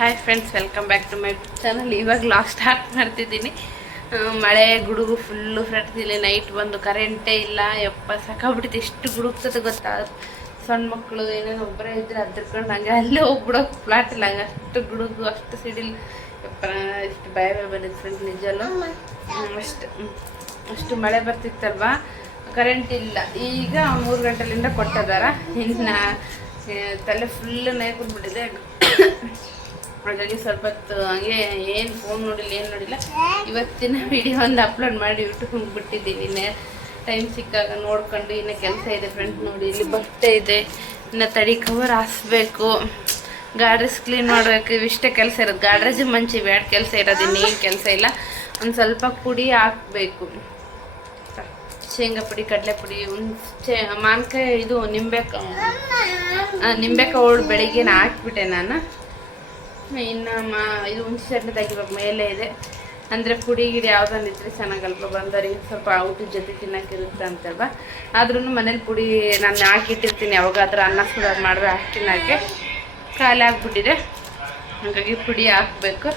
Hi friends, welcome back to my channel. ಇವಾಗ vlog start ಮಾಡ್ತಿದ್ದೀನಿ. ಮಳೆ ಗುಡುಗು ಫುಲ್ಲು ಫ್ರೆಂಡ್ಸ್. ಇಲ್ಲಿ ನೈಟ್ ಬಂದು ಕರೆಂಟೇ ಇಲ್ಲ. ಯಪ್ಪ ಸಾಕಾಗ್ಬಿಟ್ಟಿತ್ತು, ಎಷ್ಟು ಗುಡುಗ್ತದೆ ಗೊತ್ತಾ. ಸಣ್ಣ ಮಕ್ಕಳು ಏನೇನು ಒಬ್ಬರೇ ಇದ್ರೆ ಅದ್ರಕೊಂಡು ಹಂಗೆ ಅಲ್ಲೇ ಹೋಗ್ಬಿಡೋ ಫ್ಲಾಟ್ ಇಲ್ಲ, ಹಂಗೆ ಅಷ್ಟು ಗುಡುಗು ಅಷ್ಟು ಸಿಡಿಲ್. ಯಪ್ಪ ಇಷ್ಟು ಭಯ ಬಂದಿತ್ತು ಫ್ರೆಂಡ್ಸ್ ನಿಜಲ್ಲೂ. ಅಷ್ಟು ಮಳೆ ಬರ್ತಿತ್ತಲ್ವಾ, ಕರೆಂಟ್ ಇಲ್ಲ. ಈಗ 3 ಗಂಟೆಲಿಂದ ಕೊಟ್ಟಿದಾರ. ಇನ್ನು ತಲೆ ಫುಲ್ಲು ನೇಯ್ಕೊಂಡ್ಬಿಟ್ಟಿದೆ. ಹಾಗಾಗಿ ಸ್ವಲ್ಪ ಹೊತ್ತು ಹಂಗೆ ಏನು ಫೋನ್ ನೋಡಿಲ್ಲ, ಏನು ನೋಡಿಲ್ಲ. ಇವತ್ತಿನ ವಿಡಿಯೋ ಒಂದು ಅಪ್ಲೋಡ್ ಮಾಡಿ ಯೂಟ್ಯೂಬ್ಗೆ ಬಿಟ್ಟಿದ್ದೀನಿ. ಟೈಮ್ ಸಿಕ್ಕಾಗ ನೋಡ್ಕೊಂಡು. ಇನ್ನು ಕೆಲಸ ಇದೆ ಫ್ರೆಂಡ್ಸ್. ನೋಡಿ, ಇಲ್ಲಿ ಬಟ್ಟೆ ಇದೆ, ಇನ್ನು ತಡಿ ಕವರ್ ಹಾಸ್ಬೇಕು, ಗಾಡ್ರೇಜ್ ಕ್ಲೀನ್ ಮಾಡಬೇಕು. ಇವಿಷ್ಟೇ ಕೆಲಸ ಇರೋದು. ಗಾಡ್ರೇಜ್ ಮಂಚಿ ಬ್ಯಾಡ್ ಕೆಲಸ ಇರೋದು, ಇನ್ನೇನು ಕೆಲಸ ಇಲ್ಲ. ಒಂದು ಸ್ವಲ್ಪ ಪುಡಿ ಹಾಕಬೇಕು, ಶೇಂಗಾ ಪುಡಿ, ಕಡಲೆ ಪುಡಿ, ಮಾನ್ಕಾಯಿ, ಇದು ನಿಂಬೆಕಾಳು ಬೆಳಿಗ್ಗೆ ಹಾಕ್ಬಿಟ್ಟೆ ನಾನು. ಇನ್ನು ಇದು ಹುಣಸೆ ಚಟ್ನಿ ತೆಗಿಬೇಕು, ಮೇಲೆ ಇದೆ. ಅಂದರೆ ಪುಡಿ ಗಿಡ ಯಾವುದನ್ನು ಇದ್ರೆ ಚೆನ್ನಾಗಲ್ಪ, ಬಂದವರಿಗೆ ಸ್ವಲ್ಪ ಊಟದ ಜೊತೆ ತಿನ್ನೋಕ್ಕಿರುತ್ತೆ ಅಂತಲ್ವ. ಆದ್ರೂ ಮನೇಲಿ ಪುಡಿ ನಾನು ಹಾಕಿಟ್ಟಿರ್ತೀನಿ, ಯಾವಾಗಾದ್ರೂ ಅನ್ನ ಸುಧಾರ ಮಾಡಿದ್ರೆ ತಿನ್ನೋಕ್ಕೆ ಖಾಲಿ ಆಗಿಬಿಟ್ಟಿದೆ. ಹಾಗಾಗಿ ಪುಡಿ ಹಾಕಬೇಕು.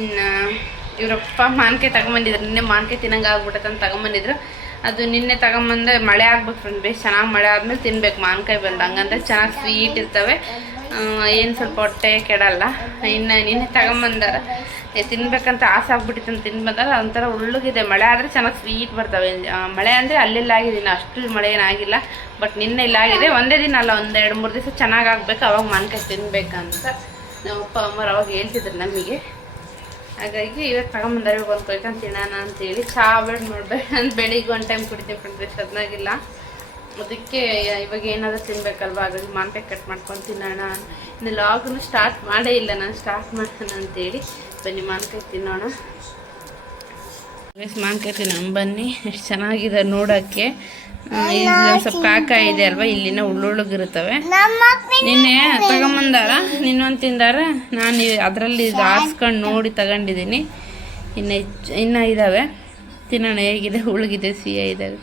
ಇನ್ನು ಇವರಪ್ಪ ಮಾನ್ಕಾಯಿ ತಗೊಂಬಂದಿದ್ರು. ನಿನ್ನೆ ಮಾನ್ಕಾಯಿ ತಿನ್ನಂಗೆ ಆಗ್ಬಿಟ್ಟೈತೆ ಅಂತ ತಗೊಂಬಂದಿದ್ರು. ಅದು ನಿನ್ನೆ ತಗೊಂಬಂದೆ. ಮಳೆ ಆಗ್ಬೇಕು ಫ್ರೆಂಡ್, ಬೇಸ್ ಚೆನ್ನಾಗಿ ಮಳೆ ಆದ್ಮೇಲೆ ತಿನ್ಬೇಕು ಮಾನ್ಕಾಯಿ ಬಂದು. ಹಂಗಂದ್ರೆ ಚೆನ್ನಾಗಿ ಸ್ವೀಟ್ ಇರ್ತವೆ, ಏನು ಸ್ವಲ್ಪ ಹೊಟ್ಟೆ ಕೆಡಲ್ಲ. ಇನ್ನು ನಿನ್ನೆ ತಗೊಂಬಂದಾರ, ತಿನ್ಬೇಕಂತ ಆಸೆ ಆಗ್ಬಿಟ್ಟಿತ್ತು ಅಂತ ತಿನ್ಬಂದಾಗ. ಒಂಥರ ಉಳ್ಳುಗಿದೆ. ಮಳೆ ಆದರೆ ಚೆನ್ನಾಗಿ ಸ್ವೀಟ್ ಬರ್ತವೆ. ಮಳೆ ಅಂದರೆ ಅಲ್ಲೆಲ್ಲ ಆಗಿದೆ, ಇನ್ನು ಅಷ್ಟು ಮಳೆ ಏನಾಗಿಲ್ಲ. ಬಟ್ ನಿನ್ನೆ ಇಲ್ಲ ಆಗಿದೆ. ಒಂದೇ ದಿನ ಅಲ್ಲ, ಒಂದು 2-3 ದಿವಸ ಚೆನ್ನಾಗಿ ಆಗ್ಬೇಕು, ಅವಾಗ ಮಾನ್ಕಾಯಿ ತಿನ್ಬೇಕಂತ ನಮ್ಮ ಅಪ್ಪ ಅಮ್ಮರು ಅವಾಗ ಹೇಳ್ತಿದ್ರು ನಮಗೆ. ಹಾಗಾಗಿ ಇವತ್ತು ತಗೊಂಬಂದರೆ ಒಂದು ಕೊಯ್ಕೊಂಡು ತಿನ್ನೋಣ ಅಂತೇಳಿ. ಚಹಾ ಅವಾಯ್ಡ್ ಮಾಡ್ಬೇಕು ಅಂತ ಬೆಳಿಗ್ಗೆ ಒಂದು ಟೈಮ್ ಕುಡಿತೀನಿ ಫ್ರೆಂಡ್ಸ್, ಅದನ್ನಾಗಿಲ್ಲ. ಅದಕ್ಕೆ ಇವಾಗ ಏನಾದರೂ ತಿನ್ಬೇಕಲ್ವ, ಹಾಗಾಗಿ ಮಾನ್ಕಾಯಿ ಕಟ್ ಮಾಡ್ಕೊಂಡು ತಿನ್ನೋಣ. ಇನ್ನು ಲಾಗನ್ನು ಸ್ಟಾರ್ಟ್ ಮಾಡೇ ಇಲ್ಲ ನಾನು, ಸ್ಟಾರ್ಟ್ ಮಾಡೋಣ ಅಂತೇಳಿ. ಬನ್ನಿ ಮಾನ್ಕಾಯಿ ತಿನ್ನೋಣ. ಮಾನ್ಕಾಯಿ ತಿನ್ನೋಣ ಬನ್ನಿ. ಎಷ್ಟು ಚೆನ್ನಾಗಿದೆ ನೋಡೋಕ್ಕೆ. ಇಲ್ಲಿ ಸ್ವಲ್ಪ ಕಾಕಾಯಿ ಇದೆ ಅಲ್ವಾ, ಇಲ್ಲಿನ ಉಳ್ಳುಳ್ಳಿಗಿರುತ್ತವೆ. ನಿನ್ನೆ ತಗೊಂಬಂದಾರ, ನಿನ್ನೊಂದು ತಿಂದಾರ. ನಾನು ಅದರಲ್ಲಿ ಇದು ಆರಿಸ್ಕೊಂಡು ನೋಡಿ ತಗೊಂಡಿದ್ದೀನಿ. ಇನ್ನು ಇದ್ದಾವೆ, ತಿನ್ನೋಣ. ಹೇಗಿದೆ, ಉಳ್ಗಿದೆ, ಸಿಹಿ ಇದ್ದಾವೆ,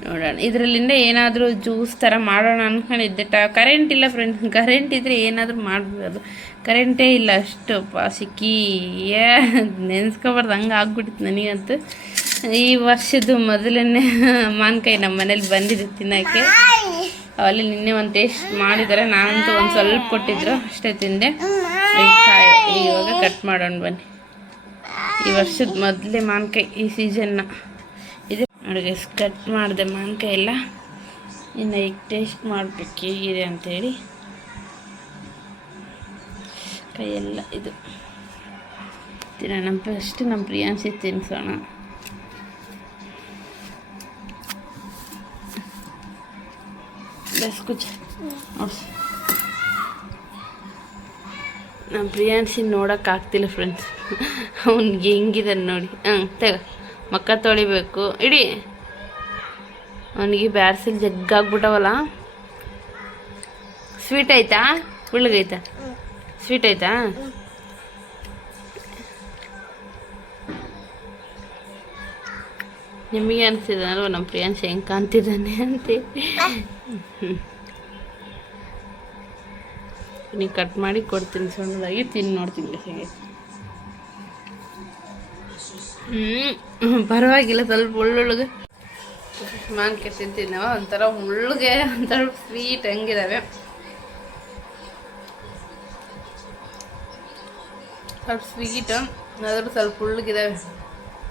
ನೋಡೋಣ. ಇದರಲ್ಲಿಂದ ಏನಾದರೂ ಜ್ಯೂಸ್ ಥರ ಮಾಡೋಣ ಅಂದ್ಕೊಂಡಿದ್ದೆ. ಕರೆಂಟ್ ಇಲ್ಲ ಫ್ರೆಂಡ್ಸ್. ಕರೆಂಟ್ ಇದ್ದರೆ ಏನಾದರೂ ಮಾಡ್ಬೋದು, ಕರೆಂಟೇ ಇಲ್ಲ. ಅಷ್ಟು ಸಿಕ್ಕಿ ನೆನೆಸ್ಕೊಬಾರ್ದು, ಹಂಗೆ ಆಗ್ಬಿಟ್ಟಿತ್ತು ನನಗಂತೂ. ಈ ವರ್ಷದ್ದು ಮೊದಲನೇ ಮಾನ್ಕಾಯಿ ನಮ್ಮ ಮನೇಲಿ ಬಂದಿದ್ದು ತಿನ್ನೋಕ್ಕೆ. ಅವಲ್ಲಿ ನಿನ್ನೆ ಒಂದು ಟೇಸ್ಟ್ ಮಾಡಿದ್ದಾರೆ, ನಾನಂತೂ ಒಂದು ಸ್ವಲ್ಪ ಕೊಟ್ಟಿದ್ರು, ಅಷ್ಟೇ ತಿಂದೆ. ಇವಾಗ ಕಟ್ ಮಾಡೋಣ ಬನ್ನಿ. ಈ ವರ್ಷದ ಮೊದಲೇ ಮಾನ್ಕಾಯಿ ಈ ಸೀಸನ್ನ ಇದು ಅಡುಗೆ ಕಟ್ ಮಾಡಿದೆ ಮಾನ್ಕಾಯಿ ಎಲ್ಲ. ಇನ್ನು ಈಗ ಟೇಸ್ಟ್ ಮಾಡಬೇಕು ಹೇಗಿದೆ ಅಂಥೇಳಿ. ಕೈಯೆಲ್ಲ ಇದು ತಿನ್ನೋಣ ಫಸ್ಟ್. ನಮ್ಮ ಪ್ರಿಯಾಂಶಿ ತಿನ್ನಿಸೋಣ. ಬಸ್ ಕುಚ್ ನಮ್ಮ ಪ್ರಿಯಾಂಶಿ ನೋಡೋಕ್ಕಾಗ್ತಿಲ್ಲ ಫ್ರೆಂಡ್ಸ್. ಅವ್ನಿಗೆ ಹೆಂಗಿದೆ ನೋಡಿ. ತಗೋ, ಮಕ್ಕ ತೊಳಿಬೇಕು ಇಡೀ. ಅವನಿಗೆ ಬ್ಯಾರ್ಸಿಲ್ ಜಗ್ಗಾಗ್ಬಿಟ್ಟವಲ್ಲ. ಸ್ವೀಟ್ ಆಯ್ತಾ, ಉಳ್ಗೈತಾ? ಸ್ವೀಟ್ ಆಯ್ತಾ? ನಿಮಗೆ ಅನಿಸ್ತಿದ್ದಾನಲ್ವ ನಮ್ಮ ಪ್ರಿಯಾಂಶಿ ಹೆಂಗೆ ಕಾಣ್ತಿದ್ದಾನೆ ಅಂತ. ನೀವು ಕಟ್ ಮಾಡಿ ಕೊಡ್ತೀನಿ, ಸಣ್ಣದಾಗಿ ತಿಂದು ನೋಡ್ತೀನಿ ಹೇಗೆ. ಪರವಾಗಿಲ್ಲ, ಸ್ವಲ್ಪ ಉಳ್ಳುಳ್ಳಿಗೆ ಮಾನ್ಕಾಯಿ ತಿಂತೀನಿ ನಾವು. ಒಂಥರ ಉಳ್ಳಿಗೆ ಒಂಥರ ಸ್ವೀಟ್ ಹೆಂಗಿದಾವೆ. ಸ್ವಲ್ಪ ಸ್ವೀಟು, ಆದರೂ ಸ್ವಲ್ಪ ಉಳ್ಳಿಗಿದಾವೆ.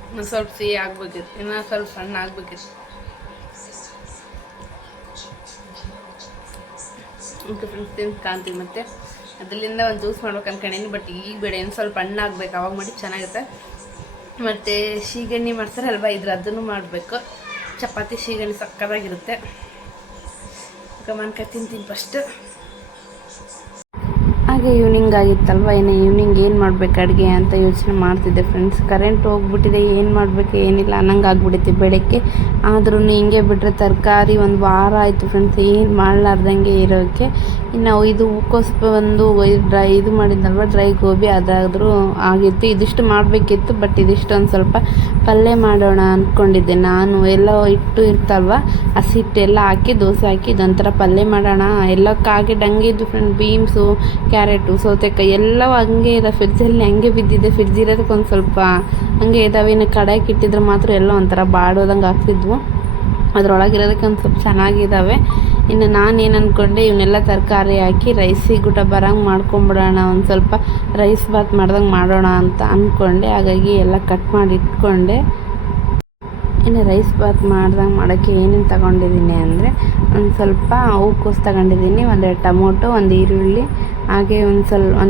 ಇನ್ನು ಸ್ವಲ್ಪ ಸಿಹಿ ಆಗ್ಬೇಕಿತ್ತು, ಇನ್ನೂ ಸ್ವಲ್ಪ ಸಣ್ಣ ಆಗ್ಬೇಕಿತ್ತು. ಓಕೆ ಫ್ರೆಂಡ್ಸ್, ತಿಂದು ಕಾಣ್ತೀವಿ. ಮತ್ತು ಅದರಿಂದ ಒಂದು ಜ್ಯೂಸ್ ಮಾಡ್ಬೇಕು ಅನ್ಕೊಂಡೀನಿ, ಬಟ್ ಈಗ ಬೇಡ, ಇನ್ನು ಸ್ವಲ್ಪ ಹಣ್ಣು ಆಗ್ಬೇಕು, ಅವಾಗ ಮಾಡಿ ಚೆನ್ನಾಗುತ್ತೆ. ಮತ್ತು ಸೀಗಣ್ಣಿ ಮಾಡ್ತಾರಲ್ವ, ಅದನ್ನು ಮಾಡಬೇಕು. ಚಪಾತಿ ಸೀಗಣ್ಣಿ ಸಕ್ಕತ್ತಾಗಿರುತ್ತೆ. ಮಾನ್ಕಾಯಿ ತಿಂತೀನಿ ಫಸ್ಟ್. ಹಾಗೆ ಈವ್ನಿಂಗ್ ಆಗಿತ್ತಲ್ವ, ಇನ್ನು ಈವ್ನಿಂಗ್ ಏನು ಮಾಡಬೇಕು ಅಡುಗೆ ಅಂತ ಯೋಚನೆ ಮಾಡ್ತಿದ್ದೆ ಫ್ರೆಂಡ್ಸ್. ಕರೆಂಟ್ ಹೋಗ್ಬಿಟ್ಟಿದೆ, ಏನು ಮಾಡಬೇಕು ಏನಿಲ್ಲ ಅನ್ನಂಗೆ ಆಗ್ಬಿಟ್ಟೈತಿ ಬೆಳಗ್ಗೆ. ಆದ್ರೂ ಹಿಂಗೆ ಬಿಟ್ಟರೆ ತರಕಾರಿ ಒಂದು ವಾರ ಆಯಿತು ಫ್ರೆಂಡ್ಸ್, ಏನು ಮಾಡಲಾರ್ದಂಗೆ ಇರೋಕ್ಕೆ. ಇನ್ನು ಇದು ಹೂಕೋಸು ಒಂದು ಇದು ಮಾಡಿದ್ದಲ್ವ, ಡ್ರೈ ಗೋಬಿ, ಅದಾದರೂ ಆಗಿತ್ತು. ಇದಿಷ್ಟು ಮಾಡಬೇಕಿತ್ತು, ಬಟ್ ಇದಿಷ್ಟು ಒಂದು ಸ್ವಲ್ಪ ಪಲ್ಯ ಮಾಡೋಣ ಅಂದ್ಕೊಂಡಿದ್ದೆ ನಾನು. ಎಲ್ಲ ಹಿಟ್ಟು ಇರ್ತಲ್ವ, ಹಸಿ ಹಿಟ್ಟೆಲ್ಲ ಹಾಕಿ ದೋಸೆ ಹಾಕಿ ಇದೊಂಥರ ಪಲ್ಯ ಮಾಡೋಣ. ಎಲ್ಲಕ್ಕಾಗಿ ಡಂಗಿದ್ದು ಫ್ರೆಂಡ್. ಬೀನ್ಸು, ಕ್ಯಾರೆಟ್ ಕ್ಯಾರೆಟು, ಸೌತೆಕಾಯಿ ಎಲ್ಲವೂ ಹಂಗೆ ಇದೆ ಫ್ರಿಜ್ಜಲ್ಲಿ, ಹಂಗೆ ಬಿದ್ದಿದೆ. ಫ್ರಿಜ್ ಇರೋದಕ್ಕೆ ಒಂದು ಸ್ವಲ್ಪ ಹಂಗೆ ಇದ್ದಾವೆ. ಇನ್ನು ಕಡೆಗೆ ಇಟ್ಟಿದ್ರೆ ಮಾತ್ರ ಎಲ್ಲ ಒಂಥರ ಬಾಡೋದಂಗೆ ಆಗ್ತಿದ್ವು. ಅದರೊಳಗಿರೋದಕ್ಕೆ ಒಂದು ಸ್ವಲ್ಪ ಚೆನ್ನಾಗಿದ್ದಾವೆ. ಇನ್ನು ನಾನೇನು ಅಂದ್ಕೊಂಡೆ, ಇವನ್ನೆಲ್ಲ ತರಕಾರಿ ಹಾಕಿ ರೈಸಿಗೆ ಊಟ ಬರೋಂಗೆ ಮಾಡ್ಕೊಂಬಿಡೋಣ, ಒಂದು ಸ್ವಲ್ಪ ರೈಸ್ ಬಾತ್ ಮಾಡ್ದಂಗೆ ಮಾಡೋಣ ಅಂತ ಅಂದ್ಕೊಂಡೆ. ಹಾಗಾಗಿ ಎಲ್ಲ ಕಟ್ ಮಾಡಿ ಇಟ್ಕೊಂಡೆ. ಇನ್ನು ರೈಸ್ ಬಾತ್ ಮಾಡ್ದಂಗೆ ಮಾಡೋಕ್ಕೆ ಏನೇನು ತಗೊಂಡಿದ್ದೀನಿ ಅಂದರೆ, ಒಂದು ಸ್ವಲ್ಪ ಹೂಕೋಸು ತಗೊಂಡಿದ್ದೀನಿ, ಒಂದೆರಡು ಟೊಮೊಟೊ, ಒಂದು ಈರುಳ್ಳಿ, ಹಾಗೆ ಒಂದು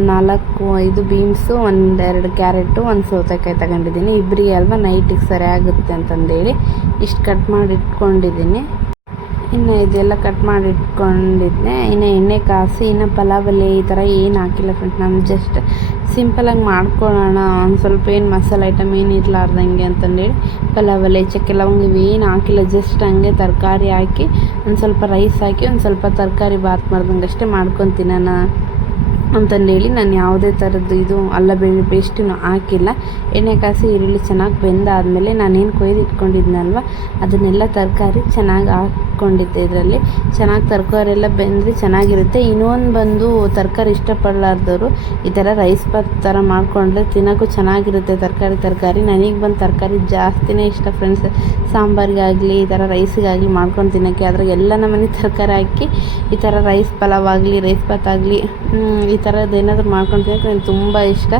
4-5 ಬೀನ್ಸು, 1-2 ಕ್ಯಾರೆಟು, ಒಂದು ಸೌತೆಕಾಯಿ ತಗೊಂಡಿದ್ದೀನಿ. ಇಬ್ಬರಿಗೆ ಅಲ್ವಾ ನೈಟಿಗೆ ಸರಿ ಆಗುತ್ತೆ ಅಂತಂದೇಳಿ ಇಷ್ಟು ಕಟ್ ಮಾಡಿ ಇಟ್ಕೊಂಡಿದ್ದೀನಿ. ಇನ್ನು ಇದೆಲ್ಲ ಕಟ್ ಮಾಡಿ ಇಟ್ಕೊಂಡಿದ್ದೆ. ಇನ್ನು ಎಣ್ಣೆ ಕಾಸಿ, ಇನ್ನು ಪಲಾವ್ ಎಲೆ ಈ ಥರ ಏನು ಹಾಕಿಲ್ಲ ಫ್ರೆಂಡ್ಸ್. ನಾನು ಜಸ್ಟ್ ಸಿಂಪಲಾಗಿ ಮಾಡ್ಕೊಳ್ಳೋಣ, ಒಂದು ಸ್ವಲ್ಪ ಏನು ಮಸಾಲೆ ಐಟಮ್ ಏನು ಇರಲಾರ್ದಂಗೆ ಅಂತಂದೇಳಿ ಪಲಾವ್ ಎಲೆ, ಚಕ್ಕೆ ಲವಂಗ ಇವೇನು ಹಾಕಿಲ್ಲ. ಜಸ್ಟ್ ಹಂಗೆ ತರಕಾರಿ ಹಾಕಿ, ಒಂದು ಸ್ವಲ್ಪ ರೈಸ್ ಹಾಕಿ, ಒಂದು ಸ್ವಲ್ಪ ತರಕಾರಿ ಬಾತ್ ಮಾಡ್ದಂಗೆ ಅಷ್ಟೇ ಮಾಡ್ಕೊತೀನಿ ನಾನು ಅಂತಂದೇಳಿ. ನಾನು ಯಾವುದೇ ಥರದ್ದು ಇದು ಅಲ್ಲ ಬೆಳ್ಳುಳ್ಳಿ ಪೇಸ್ಟನ್ನು ಹಾಕಿಲ್ಲ. ಎಣ್ಣೆ ಕಾಸಿ ಈರುಳ್ಳಿ ಚೆನ್ನಾಗಿ ಬೆಂದಾದಮೇಲೆ ನಾನೇನು ಕೊಯ್ದು ಇಟ್ಕೊಂಡಿದ್ನಲ್ವ ಅದನ್ನೆಲ್ಲ ತರಕಾರಿ ಚೆನ್ನಾಗಿ ಹಾಕ್ಕೊಂಡಿದ್ದೆ. ಇದರಲ್ಲಿ ಚೆನ್ನಾಗಿ ತರಕಾರಿ ಎಲ್ಲ ಬೆಂದರೆ ಚೆನ್ನಾಗಿರುತ್ತೆ. ಇನ್ನೊಂದು ಬಂದು ತರಕಾರಿ ಇಷ್ಟಪಡಲಾರ್ದವರು ಈ ಥರ ರೈಸ್ ಬಾತ್ ಥರ ಮಾಡಿಕೊಂಡ್ರೆ ತಿನ್ನೋಕ್ಕೂ ಚೆನ್ನಾಗಿರುತ್ತೆ. ತರಕಾರಿ ನನಗೆ ಬಂದು ತರಕಾರಿ ಜಾಸ್ತಿನೇ ಇಷ್ಟ ಫ್ರೆಂಡ್ಸ್. ಸಾಂಬಾರಿಗಾಗಲಿ ಈ ಥರ ರೈಸಿಗಾಗಲಿ ಮಾಡ್ಕೊಂಡು ತಿನ್ನೋಕ್ಕೆ. ಅದ್ರಾಗ ಎಲ್ಲ ನಮ್ಮನೆ ತರಕಾರಿ ಹಾಕಿ ಈ ಥರ ರೈಸ್ ಪಲಾವ್ ಆಗಲಿ, ರೈಸ್ ಬಾತ್ ಆಗಲಿ, ಈ ಥರದ್ದು ಏನಾದರೂ ಮಾಡ್ಕೊಂಡು ತಿನ್ನೋಕ್ಕೆ ನನಗೆ ತುಂಬ ಇಷ್ಟ.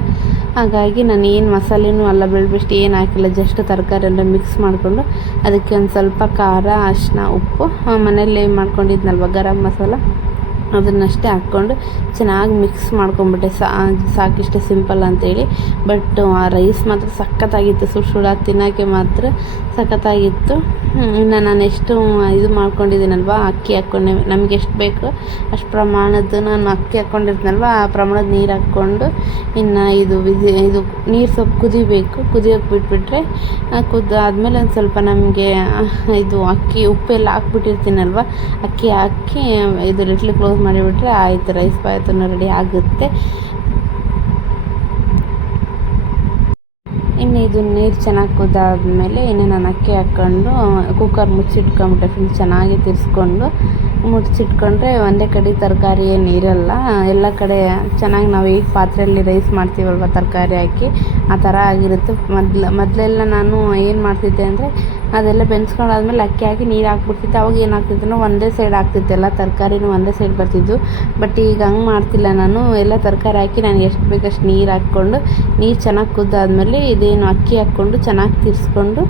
ಹಾಗಾಗಿ ನಾನು ಏನು ಮಸಾಲೆನೂ ಅಲ್ಲ ಬೆಳ್ಳುಳ್ಳಿ ಪೇಸ್ಟ್ ಏನು ಹಾಕಿಲ್ಲ. ಜಸ್ಟ್ ತರಕಾರಿ ಎಲ್ಲ ಮಿಕ್ಸ್ ಮಾಡಿಕೊಂಡು ಅದಕ್ಕೆ ಒಂದು ಸ್ವಲ್ಪ ಖಾರ, ಅರಿಶಿನ, ಉಪ್ಪು, ಮನೆಯಲ್ಲೇ ಮಾಡ್ಕೊಂಡಿದ್ನಲ್ವ ಗರಂ ಮಸಾಲ, ಅದನ್ನಷ್ಟೇ ಹಾಕ್ಕೊಂಡು ಚೆನ್ನಾಗಿ ಮಿಕ್ಸ್ ಮಾಡ್ಕೊಂಬಿಟ್ಟೆ. ಸಾಕಿಷ್ಟೇ ಸಿಂಪಲ್ ಅಂತೇಳಿ. ಬಟ್ ಆ ರೈಸ್ ಮಾತ್ರ ಸಖತ್ತಾಗಿತ್ತು. ಸುಡ ತಿನ್ನೋಕ್ಕೆ ಮಾತ್ರ ಸಖತ್ತಾಗಿತ್ತು. ಇನ್ನು ನಾನು ಎಷ್ಟು ಇದು ಮಾಡ್ಕೊಂಡಿದ್ದೀನಲ್ವ, ಅಕ್ಕಿ ಹಾಕ್ಕೊಂಡೆ, ನಮಗೆ ಎಷ್ಟು ಬೇಕು ಅಷ್ಟು ಪ್ರಮಾಣದ್ದು ನಾನು ಅಕ್ಕಿ ಹಾಕ್ಕೊಂಡಿರ್ತೀನಲ್ವ ಆ ಪ್ರಮಾಣದ ನೀರು ಹಾಕ್ಕೊಂಡು, ಇನ್ನು ಇದು ನೀರು ಸ್ವಲ್ಪ ಕುದಿಯೋಕ್ಕೆ ಬಿಟ್ಬಿಟ್ರೆ ಕುದ್ದಾದ್ಮೇಲೆ ಒಂದು ಸ್ವಲ್ಪ ನಮಗೆ ಇದು ಅಕ್ಕಿ ಉಪ್ಪೆಲ್ಲ ಹಾಕ್ಬಿಟ್ಟಿರ್ತೀನಲ್ವ, ಅಕ್ಕಿ ಹಾಕಿ ಇದು ಲಿಟ್ಲಿ ಕ್ಲೋಸ್ ಮಾಡಿಬಿಟ್ರೆ ಆಯಿತು, ರೈಸ್ ಬಾತನ್ನು ರೆಡಿ ಆಗುತ್ತೆ. ಇನ್ನು ಇದು ನೀರು ಚೆನ್ನಾಗಿ ಕುದ್ದಾದ್ಮೇಲೆ ಇನ್ನು ನಾನು ಅಕ್ಕಿ ಹಾಕ್ಕೊಂಡು ಕುಕ್ಕರ್ ಮುಚ್ಚಿಟ್ಕೊಂಬಿಟ್ಟೆ ಫ್ರೆಂಡ್ಸ್. ಚೆನ್ನಾಗಿ ತಿರ್ಸ್ಕೊಂಡು ಮುಚ್ಚಿಟ್ಕೊಂಡ್ರೆ ಒಂದೇ ಕಡೆ ತರಕಾರಿ ಏನು ಇರಲ್ಲ. ಎಲ್ಲ ಕಡೆ ಚೆನ್ನಾಗಿ ನಾವು ಈಗ ಪಾತ್ರೆಯಲ್ಲಿ ರೈಸ್ ಮಾಡ್ತೀವಲ್ವ ತರಕಾರಿ ಹಾಕಿ, ಆ ಥರ ಆಗಿರುತ್ತೆ. ಮೊದಲೆಲ್ಲ ನಾನು ಏನು ಮಾಡ್ತಿದ್ದೆ ಅಂದರೆ, ಅದೆಲ್ಲ ಬೆನ್ಸ್ಕೊಂಡಾದ್ಮೇಲೆ ಅಕ್ಕಿ ಹಾಕಿ ನೀರು ಹಾಕ್ಬಿಡ್ತಿದ್ದೆ. ಅವಾಗ ಏನಾಗ್ತಿತ್ತು, ಒಂದೇ ಸೈಡ್ ಆಗ್ತಿತ್ತು, ಎಲ್ಲ ತರಕಾರಿನೂ ಒಂದೇ ಸೈಡ್ ಬರ್ತಿದ್ದು. ಬಟ್ ಈಗ ಹಂಗೆ ಮಾಡ್ತಿಲ್ಲ ನಾನು. ಎಲ್ಲ ತರಕಾರಿ ಹಾಕಿ ನನಗೆ ಎಷ್ಟು ಬೇಕಷ್ಟು ನೀರು ಹಾಕ್ಕೊಂಡು, ನೀರು ಚೆನ್ನಾಗಿ ಕುದ್ದಾದ್ಮೇಲೆ ಇದೇನು ಅಕ್ಕಿ ಹಾಕ್ಕೊಂಡು ಚೆನ್ನಾಗಿ ತಿರ್ಸ್ಕೊಂಡು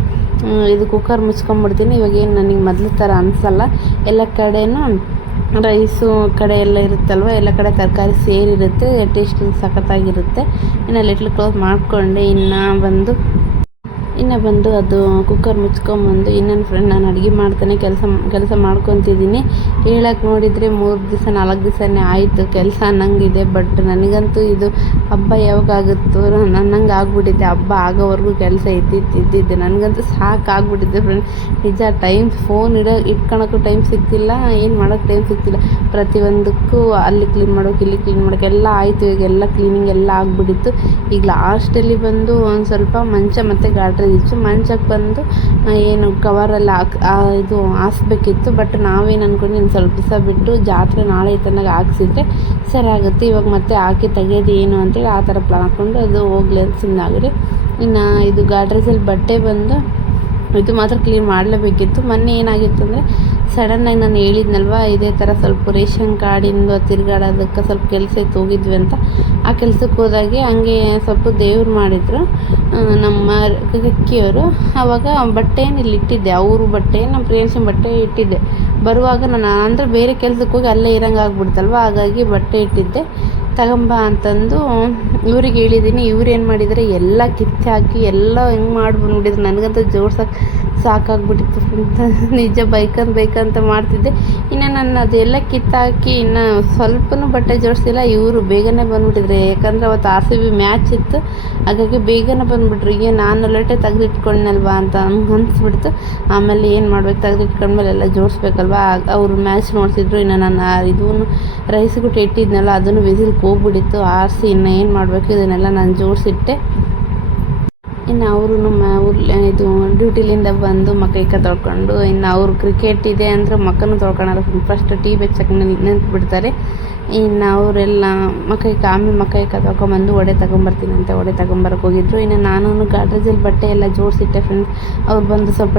ಇದು ಕುಕ್ಕರ್ ಮುಚ್ಕೊಂಡ್ಬಿಡ್ತೀನಿ. ಇವಾಗೇನು ನನಗೆ ಮೊದಲು ಥರ ಅನಿಸಲ್ಲ. ಎಲ್ಲ ಕಡೆನೂ ರೈಸು ಕಡೆ ಎಲ್ಲ ಇರುತ್ತಲ್ವ, ಎಲ್ಲ ಕಡೆ ತರಕಾರಿ ಸೇರಿರುತ್ತೆ, ಟೇಸ್ಟ್ ಸಖತ್ತಾಗಿರುತ್ತೆ. ಇನ್ನು ಲಿಟ್ಲ್ ಕ್ಲೋಸ್ ಮಾಡಿಕೊಂಡೆ. ಇನ್ನು ಬಂದು ಅದು ಕುಕ್ಕರ್ ಮುಚ್ಕೊಂಬಂದು ಇನ್ನೊಂದು ಫ್ರೆಂಡ್ ನಾನು ಅಡುಗೆ ಮಾಡ್ತಾನೆ ಕೆಲಸ ಮಾಡ್ಕೊತಿದ್ದೀನಿ. ಹೇಳಕ್ಕೆ ನೋಡಿದರೆ 3 ದಿವಸ 4 ದಿವಸನೇ ಆಯಿತು ಕೆಲಸ ಅನ್ನಂಗಿದೆ. ಬಟ್ ನನಗಂತೂ ಇದು ಹಬ್ಬ ಯಾವಾಗ ಆಗುತ್ತೋ ನನ್ನಂಗೆ ಆಗ್ಬಿಟ್ಟಿದೆ. ಹಬ್ಬ ಆಗೋವರೆಗೂ ಕೆಲಸ ಇದ್ದಿದ್ದೆ. ನನಗಂತೂ ಸಾಕಾಗ್ಬಿಟ್ಟಿದೆ ಫ್ರೆಂಡ್. ನಿಜ, ಫೋನ್ ಇಟ್ಕೊಳಕ್ಕೂ ಟೈಮ್ ಸಿಗ್ತಿಲ್ಲ, ಏನು ಮಾಡೋಕ್ಕೆ ಟೈಮ್ ಸಿಗ್ತಿಲ್ಲ. ಪ್ರತಿಯೊಂದಕ್ಕೂ ಅಲ್ಲಿ ಕ್ಲೀನ್ ಮಾಡೋಕೆ, ಇಲ್ಲಿ ಕ್ಲೀನ್ ಮಾಡೋಕೆ ಎಲ್ಲ ಆಯಿತು. ಈಗ ಎಲ್ಲ ಕ್ಲೀನಿಂಗ್ ಎಲ್ಲ ಆಗಿಬಿಟ್ಟಿತ್ತು. ಈಗ ಲಾಸ್ಟಲ್ಲಿ ಬಂದು ಒಂದು ಸ್ವಲ್ಪ ಮಂಚ ಮತ್ತು ಗಾಡ್ರೆ ಮಂಚಕ್ಕೆ ಬಂದು ಏನು ಕವರೆಲ್ಲ ಇದು ಹಾಸ್ಬೇಕಿತ್ತು. ಬಟ್ ನಾವೇನು ಅಂದ್ಕೊಂಡು ಇನ್ನು ಸ್ವಲ್ಪ ದಿವಸ ಬಿಟ್ಟು ಜಾತ್ರೆ ನಾಳೆ ತನಕ ಹಾಕ್ಸಿದ್ರೆ ಸರಿ ಆಗುತ್ತೆ. ಇವಾಗ ಮತ್ತೆ ಹಾಕಿ ತೆಗೆಯೋದು ಏನು ಅಂತೇಳಿ ಆ ಥರ ಪ್ಲಾನ್ ಹಾಕ್ಕೊಂಡು ಅದು ಹೋಗ್ಲಿ ಅಂತ ಸುಮ್ಮನಾಗ್ರಿ. ಇನ್ನು ಇದು ಗಾಡ್ರೇಜಲ್ಲಿ ಬಟ್ಟೆ ಬಂದು ಇದು ಮಾತ್ರ ಕ್ಲೀನ್ ಮಾಡಲೇಬೇಕಿತ್ತು. ಮೊನ್ನೆ ಏನಾಗಿತ್ತು ಅಂದರೆ, ಸಡನ್ನಾಗಿ ನಾನು ಹೇಳಿದ್ನಲ್ವ ಇದೇ ಥರ ಸ್ವಲ್ಪ ರೇಷನ್ ಕಾರ್ಡಿಂದು ತಿರುಗಾಡೋದಕ್ಕೆ ಸ್ವಲ್ಪ ಕೆಲಸ ಇತ್ತು, ಹೋಗಿದ್ವಿ ಅಂತ. ಆ ಕೆಲಸಕ್ಕೆ ಹೋದಾಗೆ ಹಂಗೆ ಸ್ವಲ್ಪ ದೇವ್ರು ಮಾಡಿದ್ರು ನಮ್ಮ ಅಕ್ಕಿಯವರು. ಆವಾಗ ಬಟ್ಟೆಯನ್ನು ಇಲ್ಲಿ ಇಟ್ಟಿದ್ದೆ, ಅವ್ರ ಬಟ್ಟೆ, ನಮ್ಮ ಪ್ರಿಯನ್ಸಿನ ಬಟ್ಟೆ ಇಟ್ಟಿದ್ದೆ. ಬರುವಾಗ ನಾನು ಅಂದರೆ ಬೇರೆ ಕೆಲಸಕ್ಕೆ ಹೋಗಿ ಅಲ್ಲೇ ಇರೋಂಗೆ ಆಗ್ಬಿಡ್ತಲ್ವ, ಹಾಗಾಗಿ ಬಟ್ಟೆ ಇಟ್ಟಿದ್ದೆ. ತಗೊಂಬ ಅಂತಂದು ಇವ್ರಿಗೆ ಹೇಳಿದ್ದೀನಿ. ಇವ್ರು ಏನು ಮಾಡಿದರೆ ಎಲ್ಲ ಕಿತ್ತು ಹಾಕಿ ಎಲ್ಲ ಹೆಂಗೆ ಮಾಡ್ಬಿಟ್ಟಿದ್ರು. ನನಗಂತೂ ಜೋಡ್ಸೋಕೆ ಸಾಕಾಗ್ಬಿಟ್ಟಿತ್ತು. ನಿಜ ಬೇಕಂತ ಮಾಡ್ತಿದ್ದೆ. ಇನ್ನು ನಾನು ಅದೆಲ್ಲ ಕಿತ್ತಾಕಿ ಇನ್ನು ಸ್ವಲ್ಪನೂ ಬಟ್ಟೆ ಜೋಡಿಸಿಲ್ಲ. ಇವರು ಬೇಗನೆ ಬಂದುಬಿಟ್ಟಿದ್ರು, ಯಾಕಂದರೆ ಅವತ್ತು RCB ಮ್ಯಾಚ್ ಇತ್ತು, ಹಾಗಾಗಿ ಬೇಗನೆ ಬಂದುಬಿಟ್ರು. ಈಗ ನಾನು ಲೇಟೇ ತೆಗೆದಿಟ್ಕೊಂಡ್ನಲ್ವಾ ಅಂತ ಅನಿಸ್ಬಿಡ್ತು. ಆಮೇಲೆ ಏನು ಮಾಡ್ಬೇಕು, ತೆಗೆದಿಟ್ಕೊಂಡ್ಮೇಲೆ ಎಲ್ಲ ಜೋಡಿಸ್ಬೇಕಲ್ವ. ಅವರು ಮ್ಯಾಚ್ ನೋಡ್ತಿದ್ರು. ಇನ್ನು ನಾನು ಇದೂ ರೈಸ್ಗುಟ್ಟು ಇಟ್ಟಿದ್ನಲ್ಲ ಅದನ್ನು ವಿಸಿಲ್ಗೆ ಹೋಗ್ಬಿಟ್ಟಿತ್ತು. ಆರಿಸಿ ಇನ್ನು ಏನು ಮಾಡಬೇಕು ಇದನ್ನೆಲ್ಲ ನಾನು ಜೋಡಿಸಿಟ್ಟೆ. ಇನ್ನು ಅವರು ಇದು ಡ್ಯೂಟಿಲಿಂದ ಬಂದು ಮಕ್ಕ ತೊಳ್ಕೊಂಡು ಇನ್ನು ಅವರು ಕ್ರಿಕೆಟ್ ಇದೆ ಅಂದರೆ ಮಕ್ಕನೂ ತೊಳ್ಕೊಳಲ್ಲ. First tea ಬೆಚ್ಚಕ್ಕೆ ನಿಂತ್ಬಿಡ್ತಾರೆ. ಇನ್ನು ಅವರೆಲ್ಲ ಮಕ್ಕ ತೊಳ್ಕೊಂಬಂದು ಒಡೆ ತೊಗೊಂಬರ್ತೀನಂತೆ. ಒಡೆ ತೊಗೊಂಬರಕ್ಕೆ ಹೋಗಿದ್ರು. ಇನ್ನು ನಾನು ಗಾಡ್ರೇಜಲ್ಲಿ ಬಟ್ಟೆ ಎಲ್ಲ ಜೋಡಿಸಿಟ್ಟೆ ಫ್ರೆಂಡ್ಸ್. ಅವ್ರು ಬಂದು ಸ್ವಲ್ಪ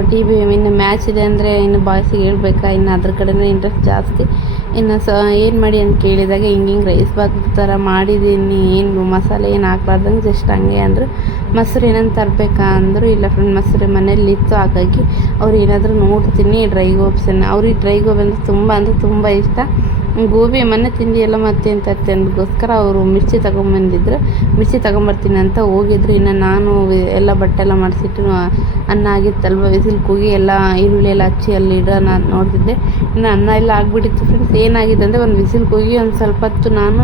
ಇನ್ನು ಮ್ಯಾಚ್ ಇದೆ ಅಂದರೆ ಇನ್ನು ಬಾಯ್ಸಿಗೆ ಹೇಳ್ಬೇಕಾ, ಇನ್ನು ಅದ್ರ ಕಡೆನೇ ಇಂಟ್ರೆಸ್ಟ್ ಜಾಸ್ತಿ. ಇನ್ನು ಏನು ಮಾಡಿ ಅಂತ ಕೇಳಿದಾಗ ಹಿಂಗೆ ರೈಸ್ ಬಾತ್ ಥರ ಮಾಡಿದ್ದೀನಿ, ಏನು ಮಸಾಲೆ ಏನು ಹಾಕ್ಬಾರ್ದಂಗೆ ಜಸ್ಟ್ ಹಂಗೆ ಅಂದರು. ಮೊಸರು ಏನಂತ ತರಬೇಕಾ ಅಂದರು. ಇಲ್ಲ ಫ್ರೆಂಡ್ ಮೊಸರು ಮನೇಲಿ ಇತ್ತು, ಹಾಗಾಗಿ ಅವ್ರು ಏನಾದರೂ ನೋಡ್ತೀನಿ ಡ್ರೈ ಗೋಬ್ಸ್. ಅವ್ರಿಗೆ ಡ್ರೈ ಗೋಬಿ ಅಂದರೆ ತುಂಬ ಇಷ್ಟ. ಗೋಬಿ ಮನೆ ತಿಂಡಿ ಎಲ್ಲ ಮತ್ತೆ ಅಂತ ಅಂದಗೋಸ್ಕರ ಅವರು ಮಿರ್ಚಿ ತೊಗೊಂಬಂದಿದ್ರು. ಮಿರ್ಚಿ ತೊಗೊಂಬರ್ತೀನಿ ಅಂತ ಹೋಗಿದ್ರು. ಇನ್ನು ನಾನು ಎಲ್ಲ ಬಟ್ಟೆ ಎಲ್ಲ ಮಾಡಿಸಿಟ್ಟು ಅನ್ನ ಆಗಿತ್ತಲ್ವ, ವಿಸಿಲ್ ಕೂಗಿ ಎಲ್ಲ ಈರುಳ್ಳಿ ಎಲ್ಲ ಹಚ್ಚಿ ಅಲ್ಲಿ ಇಡೋಣ ನೋಡ್ತಿದ್ದೆ. ಇನ್ನು ಅನ್ನ ಎಲ್ಲ ಆಗಿಬಿಟ್ಟಿತ್ತು ಫ್ರೆಂಡ್ಸ್. ಏನಾಗಿದೆ ಅಂದರೆ ಒಂದು ವಿಸಿಲ್ ಕೂಗಿ ಒಂದು ಸ್ವಲ್ಪ ಹೊತ್ತು ನಾನು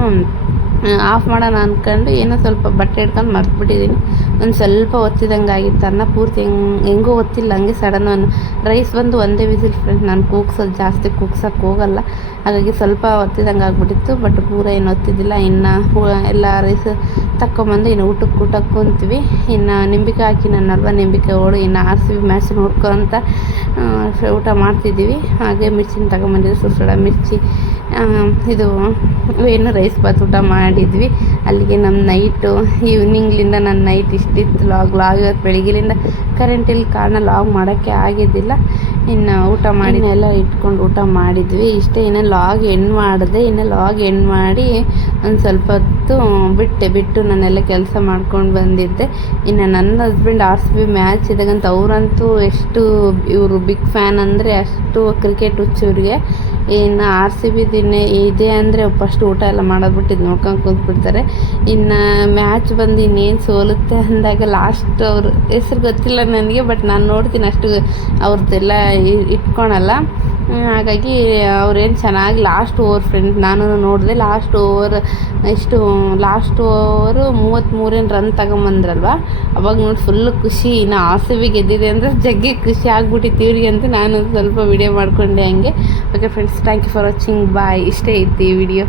ಆಫ್ ಮಾಡೋಣ ಅಂದ್ಕೊಂಡು ಏನೋ ಸ್ವಲ್ಪ ಬಟ್ಟೆ ಹಿಡ್ಕೊಂಡು ಮರ್ತ್ಬಿಟ್ಟಿದ್ದೀನಿ. ಒಂದು ಸ್ವಲ್ಪ ಒತ್ತಿದಂಗೆ ಆಗಿತ್ತು. ಅನ್ನ ಪೂರ್ತಿ ಹೆಂಗೋ ಒತ್ತಿಲ್ಲ, ಹಂಗೆ ಸಡನ್ ರೈಸ್ ಬಂದು ಒಂದೇ ವಿಸಿಲ್ ಫ್ರೆಂಡ್ಸ್. ನಾನು ಜಾಸ್ತಿ ಕೂಗ್ಸೋಕ್ಕೆ ಹೋಗಲ್ಲ, ಹಾಗಾಗಿ ಸ್ವಲ್ಪ ಒತ್ತಿದಂಗೆ ಆಗಿಬಿಟ್ಟಿತ್ತು. ಬಟ್ ಪೂರ ಏನು ಒತ್ತಿದ್ದಿಲ್ಲ. ಇನ್ನು ಎಲ್ಲ ರೈಸ್ ತಕ್ಕೊಂಬಂದು ಇನ್ನು ಊಟಕ್ಕೆ ಕುಂತೀವಿ. ಇನ್ನು ನಿಂಬಿಕಾಯಿ ಹಾಕಿ ನನ್ನಲ್ವ ನಿಂಬಿಕಾಯಿ ಓಡು ಇನ್ನು RCB ಮ್ಯಾಚ್ ನೋಡ್ಕೊಂತ ಊಟ ಮಾಡ್ತಿದ್ದೀವಿ. ಹಾಗೆ ಮಿರ್ಚಿನ ತಗೊಂಬಂದಿದ್ದು ಸುಡ ಮಿರ್ಚಿ ಇದು ಏನು ರೈಸ್ ಬಾತ್ ಊಟ ಮಾಡಿದ್ವಿ. ಅಲ್ಲಿಗೆ ನಮ್ಮ ನೈಟು ಈವ್ನಿಂಗ್ಲಿಂದ ನನ್ನ ನೈಟ್ ಇಷ್ಟಿತ್ತು. ಲಾಗ್ ಇವತ್ತು ಬೆಳಿಗ್ಗೆಲಿಂದ ಕರೆಂಟ್ ಇಲ್ಲಿ ಕಾರಣ ಲಾಗ್ ಮಾಡೋಕ್ಕೆ ಆಗಿದ್ದಿಲ್ಲ. ಇನ್ನು ಊಟ ಮಾಡಿ ಎಲ್ಲ ಇಟ್ಕೊಂಡು ಊಟ ಮಾಡಿದ್ವಿ ಇಷ್ಟೇ. ಇನ್ನು ಲಾಗ್ ಎಂಡ್ ಮಾಡಿದೆ. ಇನ್ನು ಲಾಗ್ ಎಂಡ್ ಮಾಡಿ ಒಂದು ಸ್ವಲ್ಪ ಹೊತ್ತು ಬಿಟ್ಟು ನಾನೆಲ್ಲ ಕೆಲಸ ಮಾಡ್ಕೊಂಡು ಬಂದಿದ್ದೆ. ಇನ್ನು ನನ್ನ ಹಸ್ಬೆಂಡ್ RCB ಮ್ಯಾಚ್ ಇದಾಗಂತ ಅವರಂತೂ ಇವರು ಬಿಗ್ ಫ್ಯಾನ್ ಅಂದರೆ ಅಷ್ಟು ಕ್ರಿಕೆಟ್ ಹುಚ್ಚು ಇವ್ರಿಗೆ. ಇನ್ನು RCB ಇದೆ ಅಂದರೆ ಫಸ್ಟ್ ಊಟ ಎಲ್ಲ ಮಾಡೋದ್ಬಿಟ್ಟು ಇದು ನೋಡ್ಕೊಂಡು ಕೂತ್ಬಿಡ್ತಾರೆ. ಇನ್ನು ಮ್ಯಾಚ್ ಬಂದು ಇನ್ನೇನು ಸೋಲುತ್ತೆ ಅಂದಾಗ ಲಾಸ್ಟ್ ಅವ್ರ ಹೆಸ್ರು ಗೊತ್ತಿಲ್ಲ ನನಗೆ, ಬಟ್ ನಾನು ನೋಡ್ತೀನಿ ಅಷ್ಟು ಅವ್ರದ್ದೆಲ್ಲ ಇಟ್ಕೊಳಲ್ಲ. ಹಾಗಾಗಿ ಅವ್ರೇನು ಚೆನ್ನಾಗಿ ಲಾಸ್ಟ್ ಓವರ್ ಫ್ರೆಂಡ್ ನಾನು ನೋಡಿದೆ. ಲಾಸ್ಟ್ ಓವರು 33 ರನ್ ತಗೊಂಬಂದ್ರಲ್ವ, ಅವಾಗ ನೋಡಿ ಫುಲ್ಲು ಖುಷಿ. ಇನ್ನು RCB ಗೆದ್ದಿದೆ ಅಂದರೆ ಜಗ್ಗಿ ಖುಷಿ ಆಗ್ಬಿಟ್ಟಿತ್ತು ಇವ್ರಿಗೆ ಅಂತ ನಾನು ಸ್ವಲ್ಪ ವಿಡಿಯೋ ಮಾಡಿಕೊಂಡೆ ಹಂಗೆ. Okay friends, thank you for watching. Bye. ಇಷ್ಟೇ ಇತ್ತು ಈ ವಿಡಿಯೋ.